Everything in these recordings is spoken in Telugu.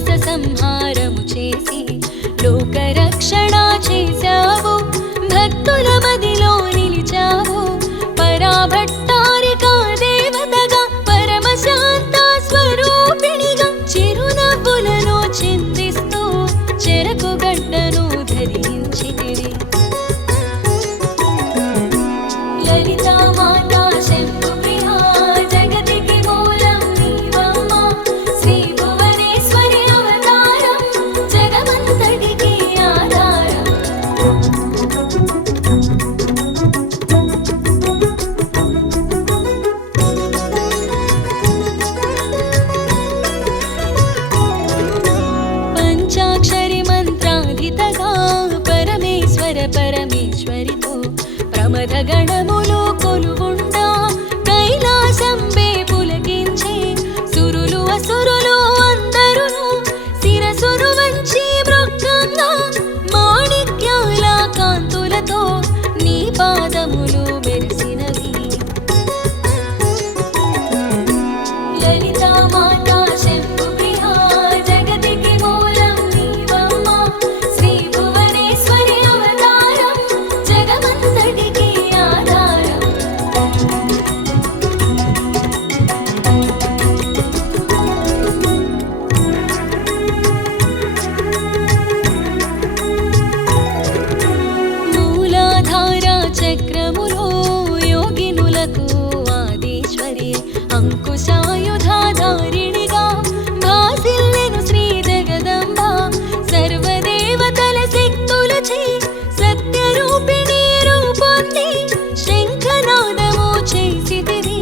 రాక్షస సంహారము చేసి లోకరక్షణ చేశావు, భక్తుల మదిలో నిలిచావు. పరాభట్టారికా దేవతగా పరమశాంత స్వరూపిణిగా చిరునవ్వులను చిందిస్తూ చెరకు గడ్డను ధరించితివి. లలితా మాతా శంభుప్రియా జగతికి మూలం నీవమ్మ, శ్రీ భువనేశ్వరి అవతారం జగమంతటికి ఆధారం. పంచాక్షరి మంత్రాధితగా పరమేశ్వర పరమేశ్వరితో ప్రమద గణములు కొలువుండా కైలాసంబే పులకించే సురులు అసురులు అందరును శిరసును వంచి మృక్కంగా మాణిక్యాల కాంతులతో నీ పాదములు మెరిసినవి. లలితా మాతా శంభుప్రియా జగతికి మూలం నీవమ్మ, శ్రీ భువనేశ్వరి అవతారం జగమంతటికి ఆధారం. మూలాధార చక్రములో యోగినులకు ఆదీశ్వరి, అంకుశాయుధాధారిణిగా భాసిల్లెను శ్రీ జగదంబ. సర్వదేవతల శక్తులచే సత్యరూపిణి రూపొంది శంఖనాదము చేసితివి,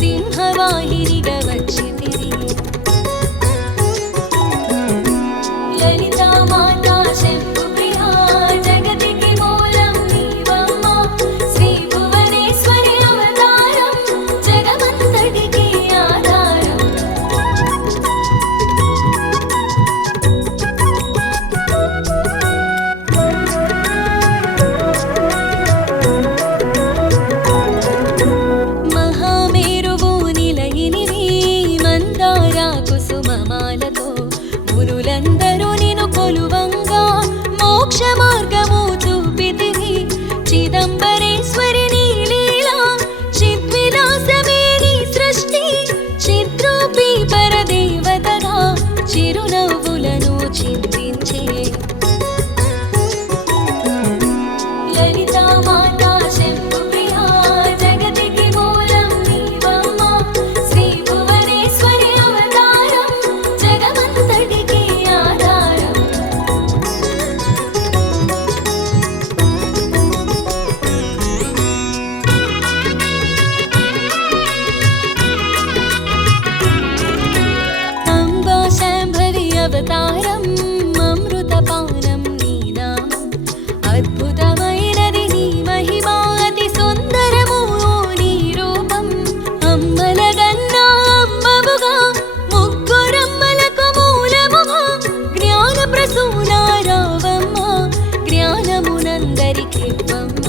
సింహవాహినిగా వచ్చితివి. లలితా మాతా శంభుప్రియా జగతికి మూలం నీవమ్మ, శ్రీ భువనేశ్వరి అవతారం జగమంతటికి ఆధారం. మహామేరువు నిలయినివి మందార కుసుమమాలతో మునులందరూ నిన్ను కొలువంగా మోక్ష మార్గము చూపితివి. చిదంబరేశ్వరి నీ లీలా చిద్విలాసమే నీ సృష్టి, చిద్రూపి పరదేవతగా చిరునవ్వులను చిందించే. లలితా మాతా శంభుప్రియా జగతికి మూలం నీవమ్మ, శ్రీ భువనేశ్వరి అవతారం జగమంతటికి ఆధారం. అంబా శాంభవి అవతారం అమృతపానం నీ నామం, అద్భుతమైనది నీ మహిమా అతి సుందరము నీ రూపం. అమ్మలగన్నా అమ్మవుగా ముగ్గురమ్మలకు మూలముగా జ్ఞాన ప్రసూనారావమ్మ, జ్ఞానమునందరికివ్వమ్మ.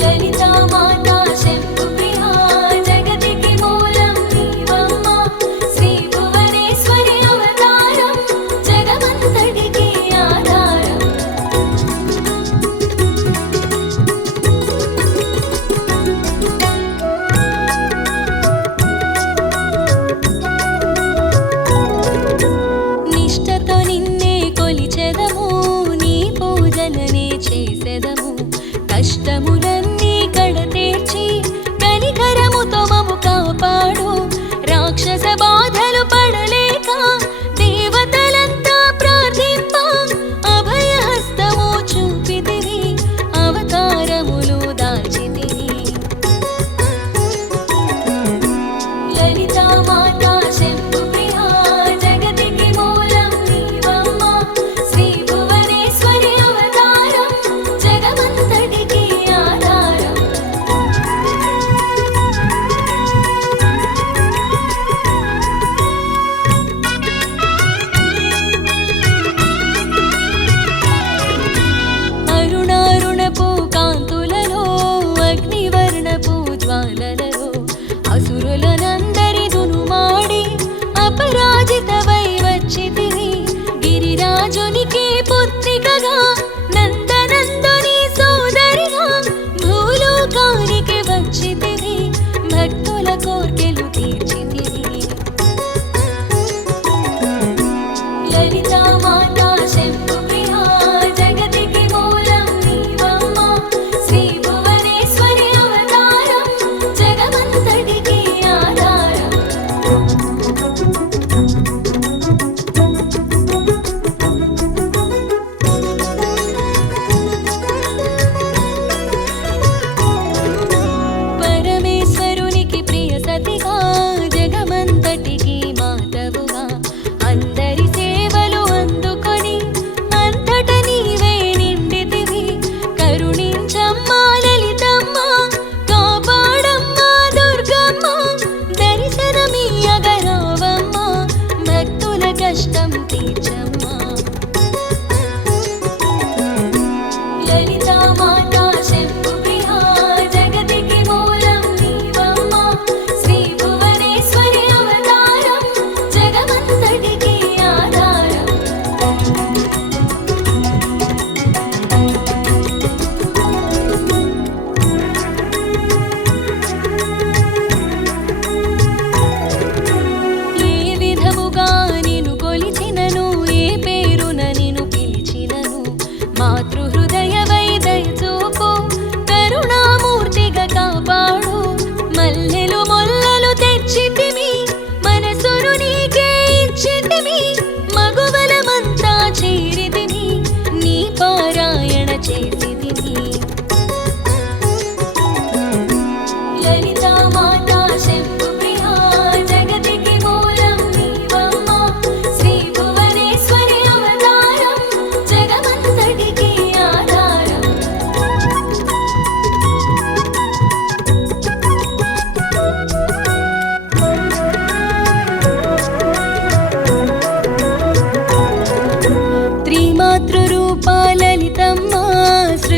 లలితా మాతా శంభుప్రియా జగతికి మూలం నీవమ్మ, శ్రీ భువనేశ్వరి అవతారం జగమంతటికి ఆధారం. నిష్టతో నిన్నే కొలిచెదము, నీ పూజలనే చేసెదము. కష్టములన్నీ కడతేర్చి కనికరముతో మము కాపాడు. రాక్షస బాధలు పడలేక దేవతలంతా ప్రార్థింప అభయహస్తము చూపితివి, అవతారములు దాల్చితివి. లలితా మాతా శంభుప్రియా జగతికి మూలం నీవమ్మ, శ్రీ భువనేశ్వరి అవతారం జగమంతటికి ఆధారం.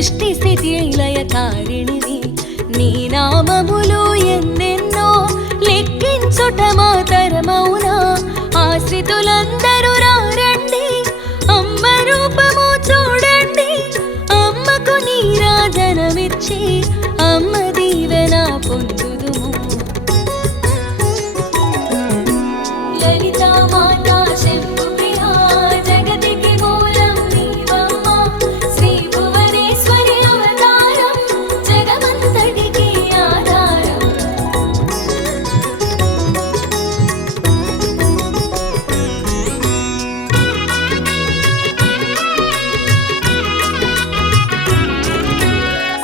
సృష్టి స్థితి లయకారిణివి నీ నామములు ఎన్నెన్నో లెక్కించుట మాతరమౌనా ఆశ్రితులందరూ రండి అమ్మ రూపము చూడండి అమ్మకు నీరాజనమిచ్చి అమ్మ దీవెన పొందుదుము లలితా మాతా శంభు ప్రియా జగతికి మూలం నీవమ్మ శ్రీ భువనేశ్వరి అవతారం జగమంతటికి ఆధారం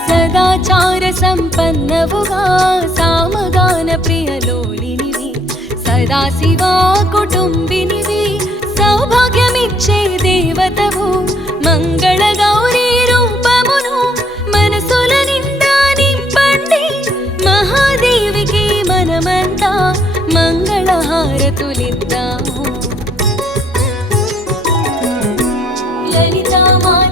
సదాచార సంపన్నవుగా సామగాన ప్రియలోలినివి సదాశివా కుటుంబినివి సౌభాగ్యమిచ్చే దేవతవు మంగళ గౌరీ రూపమును మనసుల నిండా నింపండి మహాదేవికి మనమంతా మంగళహారతులిద్దాము లలితా మాత